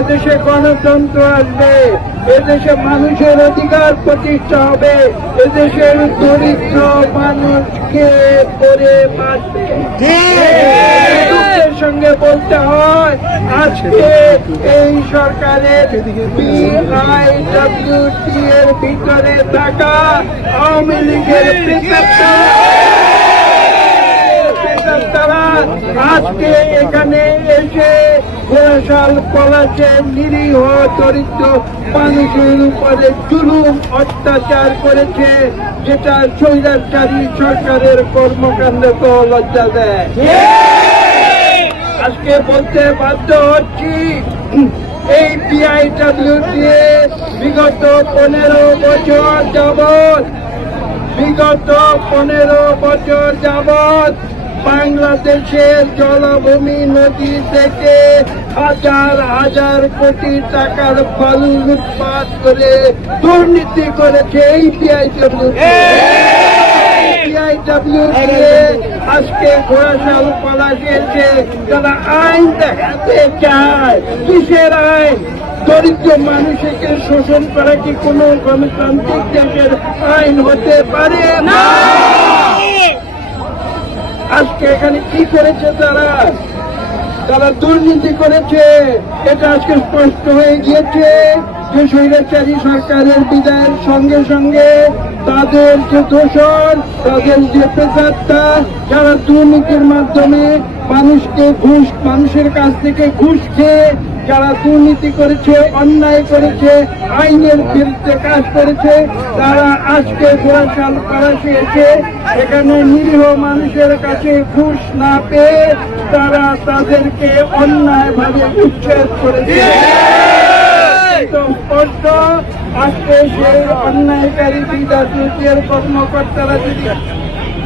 এদেশে গণতন্ত্র আসবে, এদেশে মানুষের অধিকার প্রতিষ্ঠা হবে, এদেশের দরিদ্র মানুষকে করে বাঁচবে। সঙ্গে বলতে হয় আজকে এই সরকারের BIWT এর ভিতরে থাকা আওয়ামী লীগের তারা আজকে এখানে এসে ঘোড়াশাল পলাশের নিরীহ দরিদ্র মানুষের উপরে জুলুম অত্যাচার করেছে, যেটা স্বৈরাচারী সরকারের কর্মকাণ্ডে তো লজ্জা দেয়। আজকে বলতে বাধ্য হচ্ছি এই BIWT বিগত 15 বছর যাবৎ বাংলাদেশের জলাভূমি নদী থেকে হাজার হাজার কোটি টাকার বালু লুটপাট করে দুর্নীতি করেছে এই BIWT। আজকে ঘোড়াশাল পলাশিয়েছে, তারা আইন দেখাতে চায়। কিসের আইন? দরিদ্র মানুষকে শোষণ করা কি কোনো গণতান্ত্রিক দেশের আইন হতে পারে না? আজকে এখানে কি করেছে তারা দুর্নীতি করেছে। এটা আজকে স্পষ্ট হয়ে গিয়েছে যে স্বৈরাচারী সরকারের বিদায়ের সঙ্গে সঙ্গে তাদের যে দোষর, তাদের যে পেশারটা, যারা দুর্নীতির মাধ্যমে মানুষের কাছ থেকে ঘুষ খেয়ে যারা দুর্নীতি করেছে, অন্যায় করেছে, আইনের বিরুদ্ধে কাজ করেছে, তারা আজকে ঘোড়াশাল পলাশে এসে এখানে নিরীহ মানুষের কাছে ঘুষ না পেয়ে তারা তাদেরকে অন্যায়ভাবে উচ্ছেদ করেছে। স্পষ্ট আজকে সেই অন্যায়কারী BIWT কর্মকর্তারা যদি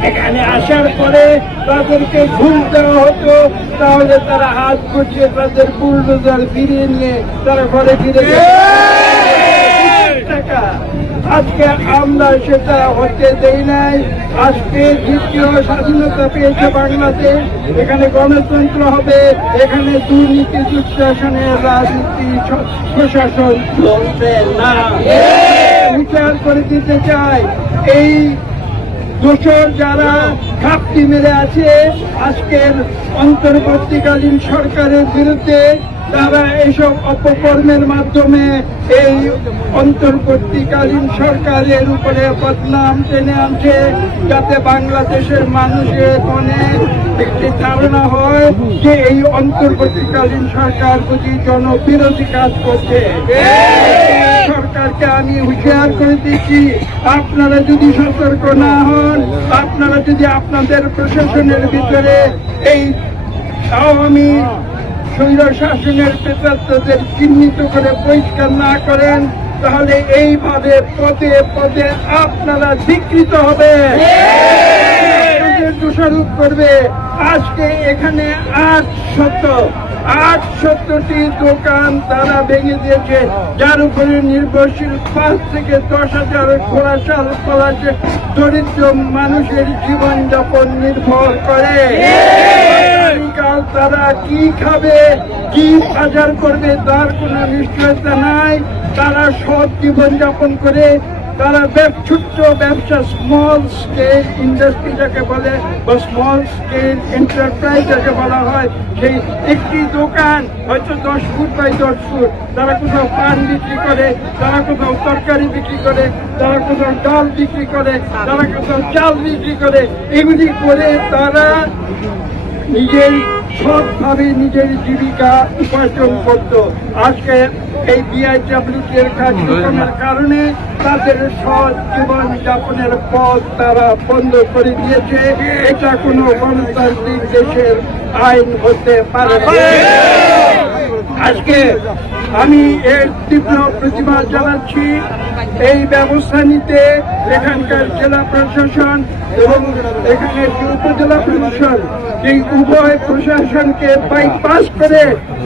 এখানে আসার পরে তাদেরকে ঘুষ দেওয়া হতো, তাহলে তারা হাত গুছিয়ে তাদের বুলডোজার ফিরিয়ে নিয়ে তারা ঘরে ফিরে টাকা। আজকে আমরা সেটা হতে দেই নাই। আজকে দ্বিতীয় স্বাধীনতা পেয়েছে বাংলাদেশ, এখানে গণতন্ত্র হবে, এখানে দুর্নীতি দুঃশাসনের রাজনীতি প্রশাসন চলবে না। বিচার করে দিতে চাই এই দোষর যারা ঘাপটি মেরে আছে আজকের অন্তর্বর্তীকালীন সরকারের বিরুদ্ধে, তারা এইসব অপকর্মের মাধ্যমে এই অন্তর্বর্তীকালীন সরকারের উপরে বদনাম টেনে আনছে, যাতে বাংলাদেশের মানুষের মনে একটি ধারণা হয় যে এই অন্তর্বর্তীকালীন সরকার বুঝি জনবিরোধী কাজ করছে। সরকারকে আমি হুঁশিয়ার করে দিচ্ছি, আপনারা যদি সতর্ক না হন, আপনারা যদি আপনাদের প্রশাসনের ভিতরে এই আওয়ামী স্বৈর শাসনের প্রেতাত্মদের চিহ্নিত করে পরিষ্কার না করেন, তাহলে এইভাবে পদে পদে আপনারা ধিক্কৃত হবে, দোষারোপ করবে। আজকে এখানে 800টি দোকান তারা ভেঙে দিয়েছে, যার উপরে নির্ভরশীল 5 থেকে 10,000 ঘোড়াশাল পলাশে দরিদ্র মানুষের জীবনযাপন নির্ভর করে। তারা কি খাবে, কি বাজার করবে তার কোনো নিশ্চয়তা নাই। তারা সৎ জীবনযাপন করে, তারা ছোট্ট ব্যবসা, স্মল স্কেল ইন্ডাস্ট্রি যাকে বলে বা স্মল স্কেল এন্টারপ্রাইজ যাকে বলা হয়, সেই একটি দোকান হয়তো 10 ফুট বাই 10 ফুট, তারা কোথাও পান বিক্রি করে, তারা কোথাও তরকারি বিক্রি করে, তারা কোথাও ডাল বিক্রি করে, তারা কোথাও চাল বিক্রি করে। এগুলি করে তারা নিজের সৎভাবে নিজের জীবিকা উপার্জন করত। আজকে এই BIWT কার্যক্রমের কারণে তাদের সৎ জীবন যাপনের পথ তারা বন্ধ করে দিয়েছে। এটা কোনো গণতান্ত্রিক দেশের আইন হতে পারে না। আজকে আমি এর তীব্র প্রতিবাদ জানাচ্ছি। এই ব্যবস্থা নিতে এখানকার জেলা প্রশাসন এবং এখানে উপজেলা প্রশাসন, এই উভয় প্রশাসনকে বাইপাস করে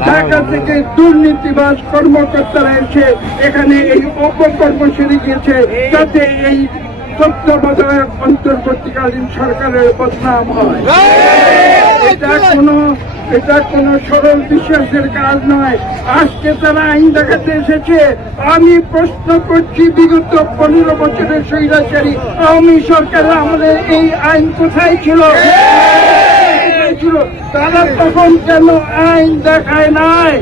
ঢাকা থেকে দুর্নীতিবাজ কর্মকর্তারা এসে এখানে এই অপকর্ম সেরে গিয়েছে, যাতে এই তত্ত্বাবধায়ক অন্তর্বর্তীকালীন সরকারের বদনাম হয়। এটা কোনো এটা কোনো সরল বিশ্বাসের কাজ নয়। আজকে তারা আইন দেখাতে এসেছে। আমি প্রশ্ন করছি, বিগত 15 বছরের স্বৈরাচারী আওয়ামী সরকারের আমলে এই আইন কোথায় ছিল? তারা তখন কেন আইন দেখায় নাই?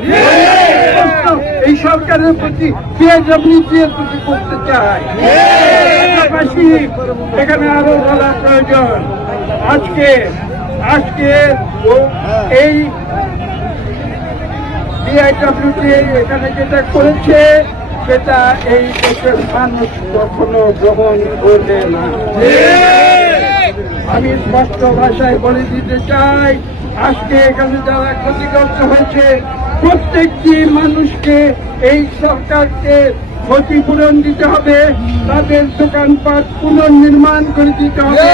এই সরকারের প্রতি পিএডব্লিউডির প্রতি করতে চায়। পাশাপাশি এখানে আরো বলা প্রয়োজন, আজকে এই বিআইডব্লিউডি এখানে যেটা করেছে সেটা এই দেশের মানুষ কখনো গ্রহণ করবে না। আমি স্পষ্ট ভাষায় বলে দিতে চাই, আজকে এখানে যারা ক্ষতিগ্রস্ত হয়েছে প্রত্যেকটি মানুষকে এই সরকারকে ক্ষতিপূরণ দিতে হবে, তাদের দোকানপাট পুনর্নির্মাণ করে দিতে হবে।